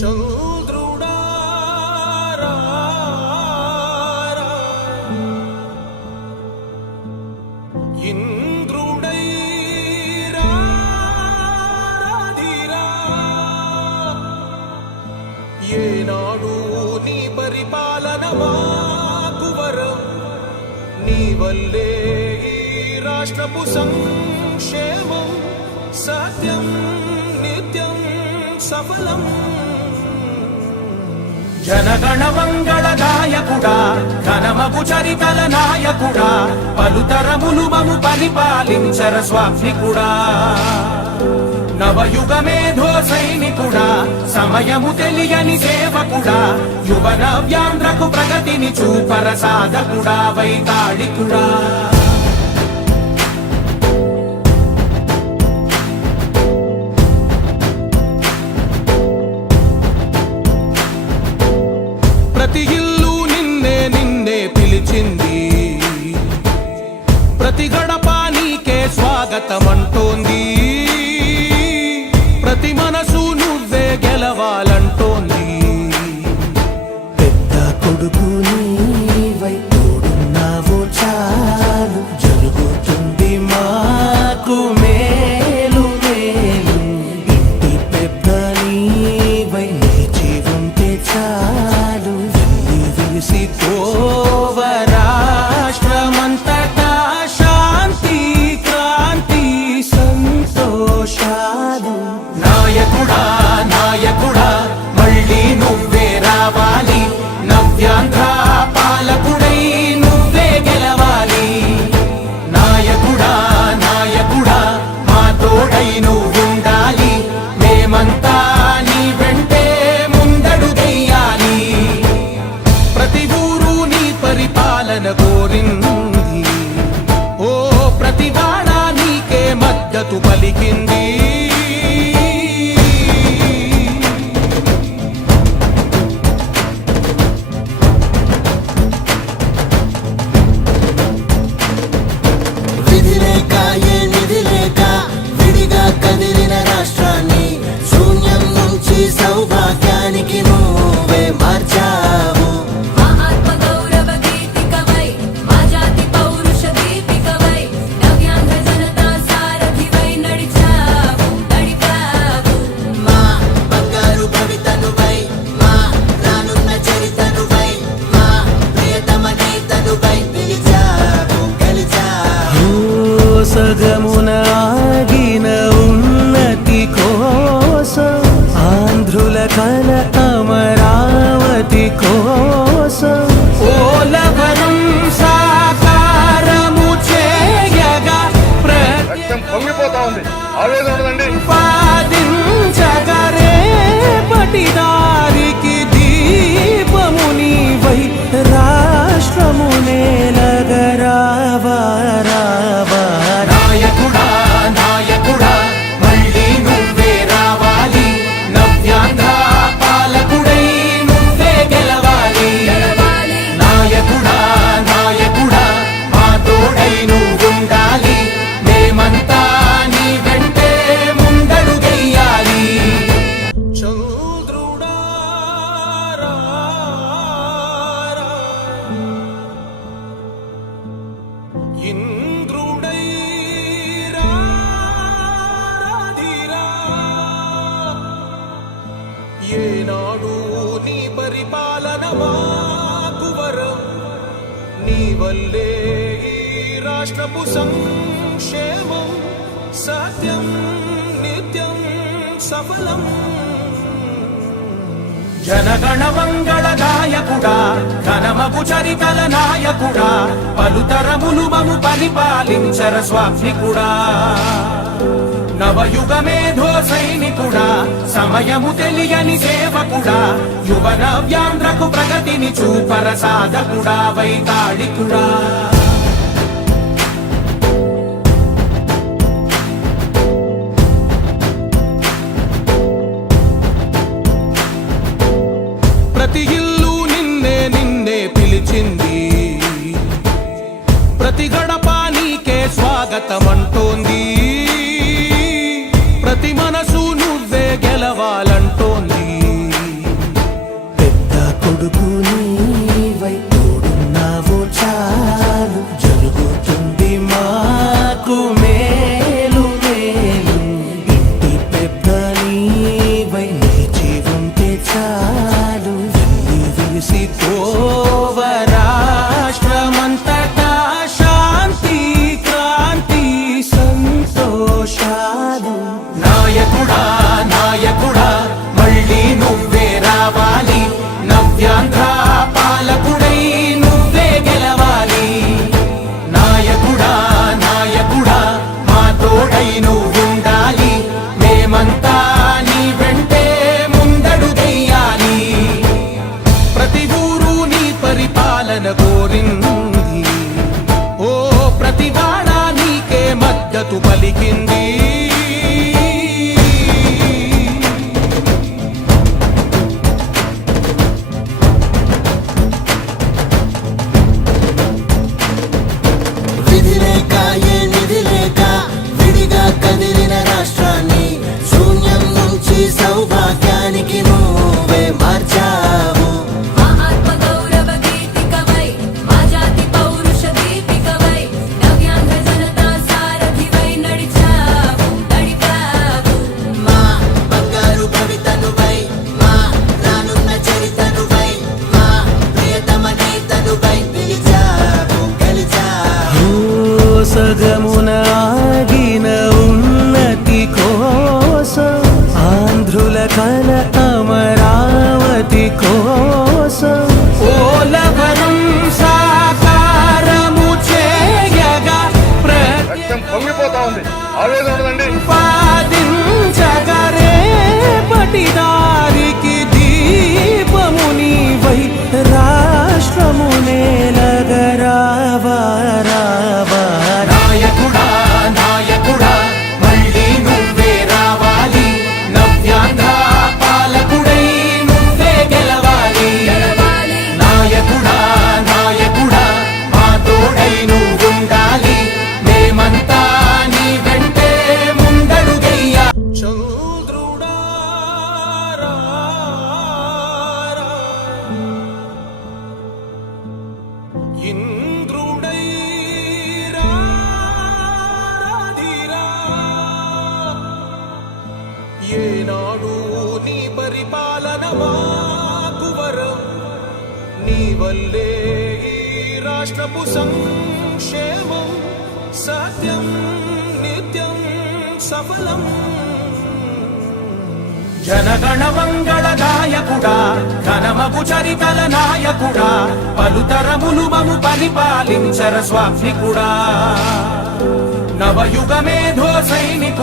చంద్రుడా ఇంద్రుడై రాధిరా ఏనాడు నీ పరిపాలన మాకు వరం నీ వల్లే ఈ రాష్ట్రపు సంక్షేమం సత్యం నిత్యం సఫలం జనగణ మంగళ నాయకుడా ఘనమగు చరితల నాయకుడా పలుతరములు మము పరిపాలించర స్వామికుడా నవయుగ మేధో సైనికుడా సమయము తెలియని సేవకుడా యువ నవ్యాంధ్రకు ప్రగతిని చూపర సాధకుడా వైతాళికుడా ప్రతి ఇల్లు నిన్నే నిన్నే పిలిచింది ప్రతి గడప నీకే స్వాగతమంటోంది ప్రతి మనసు నువ్వే గెలవాలంటోంది పెద్ద కొడుకు నీవై తోడున్నావు చాలు జరుగుతుంది మాకు మేలు మేలు ఇంటి పెద్ద నీవై నిలిచి ఉంటే చాలు విలిసి పోవ రాష్ట్రమంతటా శాంతి క్రాంతి సంతోషాలు నాయకుడా నాయకుడా మళ్ళీ నువ్వే రావాలి నవ్యాంధ్ర పాలకుడై నువ్వే గెలవాలి నాయకుడా నాయకుడా మా తోడై నువ్వుండాలి మేమంతా నీ వెంటే ముందడుగెయ్యాలి ప్రతి ఊరు నీ పరిపాలన కోరింది ఓ ప్రతి వాడ నీకే మద్దతు పలికింది విధి లేక ఏ నిధి లేక విడిగా కదిలిన రాష్ట్రాన్ని శూన్యం నుంచి సౌభాగ్యానికి నువ్వే మార్చావు ఆత్మగౌరవ గీతికవై మా జాతి పౌరుష దీపికవై నవ్యాంధ్ర జనతా సారథివై నడిచావు మా బంగారు భవితనువై మా రానున్న చరితనువై మా ప్రియతమ నేతనువై పిలిచావు గెలిచావు సగమున ఆగిన ఉన్నతి కోసం ఆంధ్రుల కల అమరావతి కోసం ఓలవరం సాకారము చేయగా రక్తం పొంగిపోతా ఉంది ఆవేదన ఉండదండి ప్రతిపాదించగరే పటిదారికి దీపము నీవై రాష్ట్రము నేలగరావా రావా నాయకుడా నాయకుడా మళ్ళీ నువ్వే రావాలి నవ్యాంధ్ర పాలకుడై నువ్వే గెలవాలి నాయకుడా నాయకుడా మా తోడై నువ్వుండాలి మేమంతా నీ వెంటే ముందడుగెయ్యాలి చంద్రుడా ఇంద్రుడై రాధిరా ఏనాడు నీ పరిపాలన మాకు వరం నీ వల్లే ఈ రాష్ట్రపు సంక్షేమం సత్యం నిత్యం సఫలం జనగణ మంగళ నాయకుడా ఘనమగు చరితల నాయకుడా పలుతరములు మము పరిపాలించర స్వామికుడా నవయుగ మేధో సైనికుడా సమయము తెలియని సేవకుడా యువ నవ్యాంధ్రకు ప్రగతిని చూపర సాధకుడా వైతాళికుడా ప్రతి ఇల్లు నిన్నే నిన్నే పిలిచింది ప్రతి గడప నీకే స్వాగతమంటోంది ప్రతి మనసు నువ్వే గెలవాలంటోంది చాలు విసిపోవ రాష్ట్రమంతటా శాంతి క్రాంతి సంతోషాలు నాయకుడా నాయకుడా మళ్ళీ నువ్వే రావాలి నవ్యాంధ్ర పాలకుడై నువ్వే గెలవాలి నాయకుడా నాయకుడా మా తోడై నువ్వుండాలి మేమంతా నీ వెంటే ముందడుగెయ్యాలి ప్రతి ఊరు నీ పరిపాలన కోరింది ఓ ప్రతివాడ నీకే మద్దతు పలికింది విధి లేక ఏ నిధి లేక విడిగా కదిలిన రాష్ట్రాన్ని శూన్యం నుంచి సౌభాగ్యానికి నువ్వే మార్చావు మా ఆత్మ గౌరవ గీతికవై మా జాతి పౌరుష దీపికవై నవ్యాంధ్ర జనతా సారథివై నడిచావు మా బంగారు భవితనువై మా రానున్న చరితనువై మా ప్రియతమ నేతనువై పిలిచావు గెలిచావు సగమున ఆగిన ఉన్నతి కోసం ఆంధ్రుల కల అమరావతి కోసం ఓలవరం సాకారము చేయగా రక్తం పొంగిపోతా ఉంది ఆవేదన ఉండదండి ప్రతిపాదించగరే పటిదారికి దీపము నీవై రాష్ట్రము నేలగరావా రావా నాయకుడా నాయకుడా మళ్ళీ నువ్వే రావాలి నవ్యాంధ్ర పాలకుడై నువ్వే గెలవాలి నాయకుడా నాయకుడా మా తోడై నువ్వుండాలి మేమంతా నీ వెంటే ముందడుగెయ్యా చంద్రుడా రా, రా. ఇంద్రుడై రాధిరా. ఏనాడు నీ పరిపాలన మాకు వరం నీ వల్లే ఈ రాష్ట్రపు సంక్షేమం సత్యం నిత్యం సఫలం జనగణ మంగళ గాయకుడా ఘనమగు చరితల నాయకుడా పలుతరములు మము పరిపాలించర స్వామికుడా నవయుగ మేధో సైనికుడా